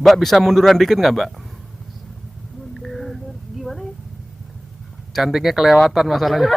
Mbak bisa munduran dikit nggak, Mbak? Mundur gimana ya? Cantiknya kelewatan masalahnya.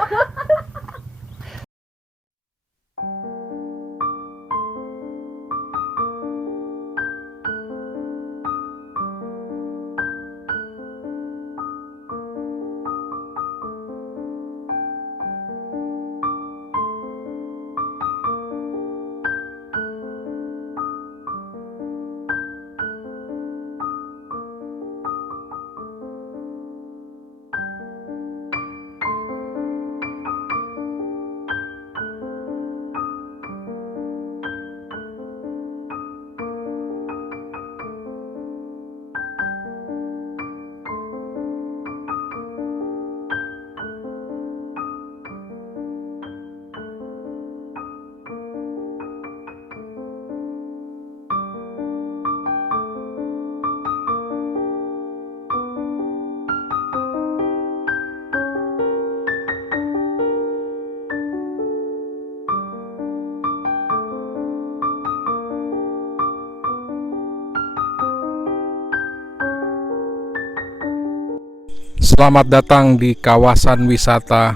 Selamat datang di kawasan wisata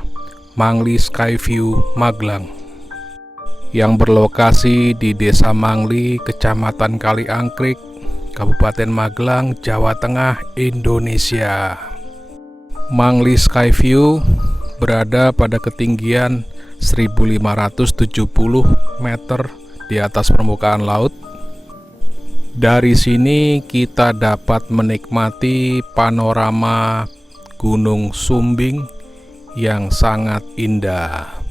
Mangli Skyview Magelang yang berlokasi di Desa Mangli, Kecamatan Kaliangkrik, Kabupaten Magelang, Jawa Tengah, Indonesia. Mangli Skyview berada pada ketinggian 1570 meter di atas permukaan laut. Dari sini kita dapat menikmati panorama Gunung Sumbing yang sangat indah.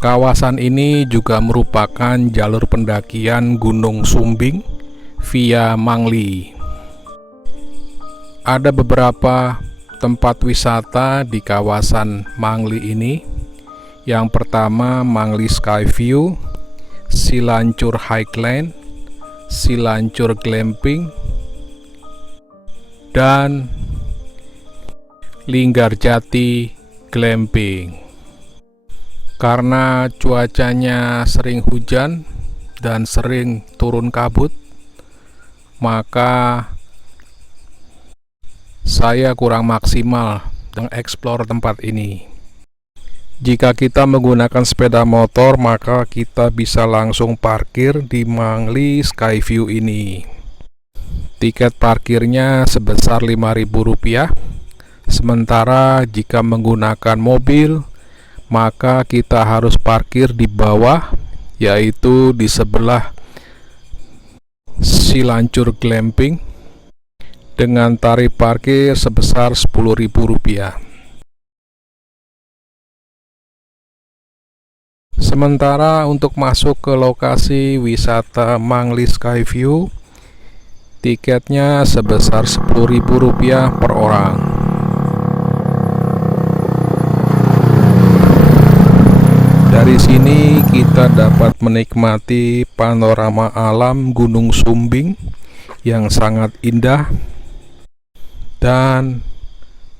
Kawasan ini juga merupakan jalur pendakian Gunung Sumbing via Mangli. Ada beberapa tempat wisata di kawasan Mangli ini. Yang pertama Mangli Skyview, Silancur Highland, Silancur Glamping, dan Linggarjati Glamping. Karena cuacanya sering hujan dan sering turun kabut, maka saya kurang maksimal mengeksplor tempat ini. Jika kita menggunakan sepeda motor, maka kita bisa langsung parkir di Mangli Skyview ini. Tiket parkirnya sebesar Rp5.000. Sementara jika menggunakan mobil, maka kita harus parkir di bawah, yaitu di sebelah Silancur Glamping, dengan tarif parkir sebesar Rp10.000. Sementara untuk masuk ke lokasi wisata Mangli Skyview, tiketnya sebesar Rp10.000 per orang. Dari sini kita dapat menikmati panorama alam Gunung Sumbing yang sangat indah dan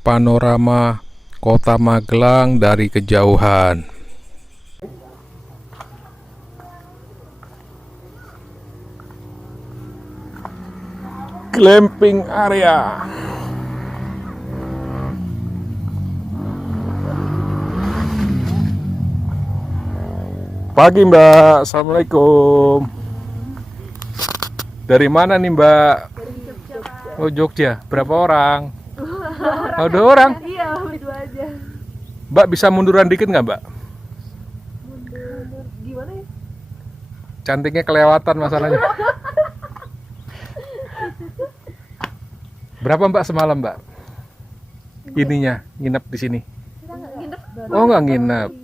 panorama Kota Magelang dari kejauhan. Glamping area. Pagi Mbak, Assalamualaikum. Dari mana nih Mbak? Dari Jogja, Pak. Oh Jogja, berapa orang? Oh 2 orang? Iya, berdua aja. Mbak bisa munduran dikit nggak Mbak? Mundur gimana ya? Cantiknya kelewatan masalahnya. Berapa Mbak semalam Mbak? Ininya, nginep di sini? Kita nggak nginep. Oh nggak nginep. Iya.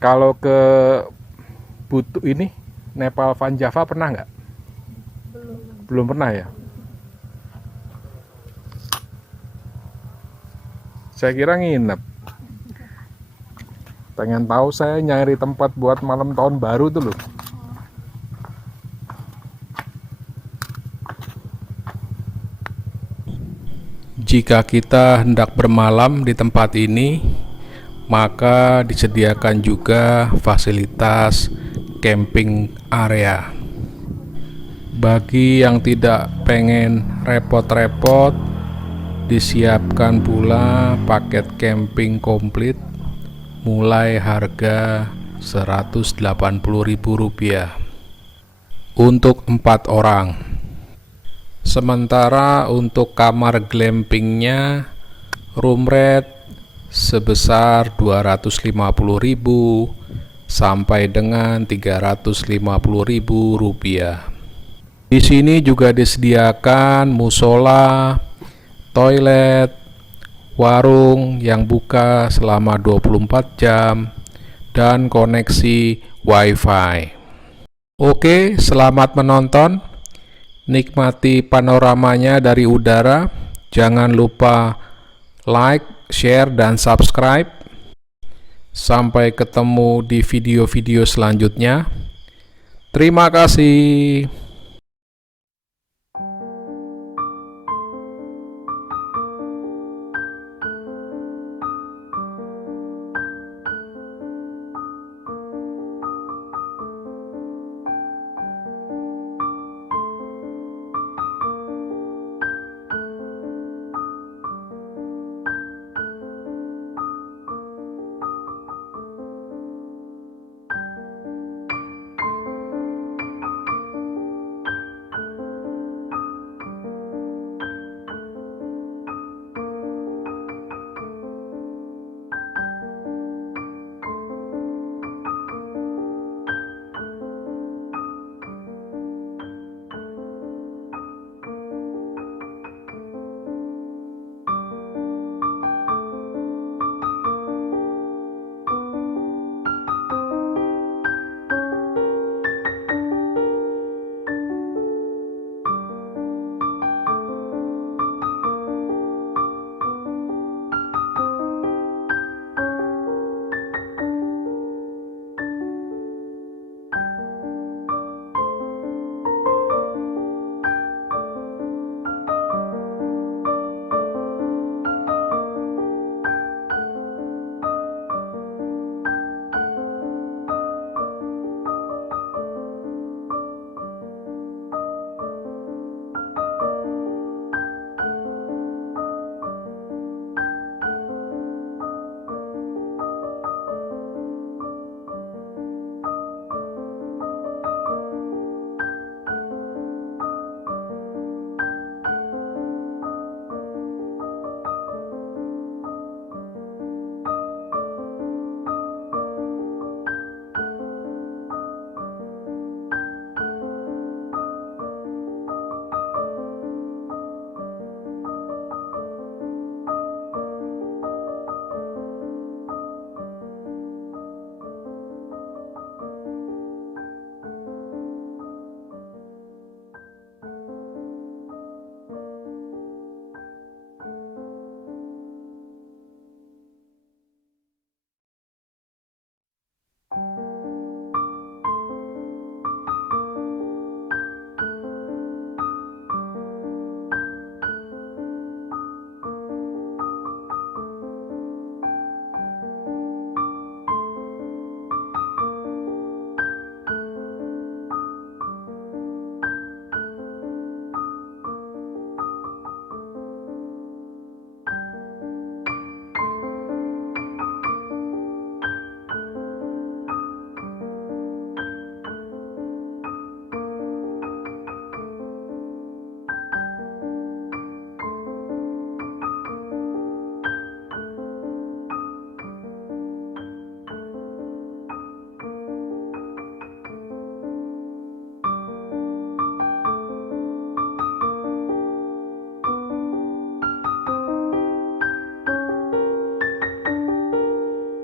Kalau ke Butuh ini, Nepal Van Java pernah nggak? Belum pernah ya? Saya kira nginep. Pengen tahu saya nyari tempat buat malam tahun baru tuh loh. Jika kita hendak bermalam di tempat ini, maka disediakan juga fasilitas camping area. Bagi yang tidak pengen repot-repot, disiapkan pula paket camping komplit mulai harga Rp180.000 untuk 4 orang. Sementara untuk kamar glampingnya room rate sebesar Rp250.000 sampai dengan Rp350.000. Di sini juga disediakan musola, toilet, warung yang buka selama 24 jam, dan koneksi wifi. Oke, selamat menonton. Nikmati panoramanya dari udara. Jangan lupa like, share, dan subscribe. Sampai ketemu di video-video selanjutnya. Terima kasih.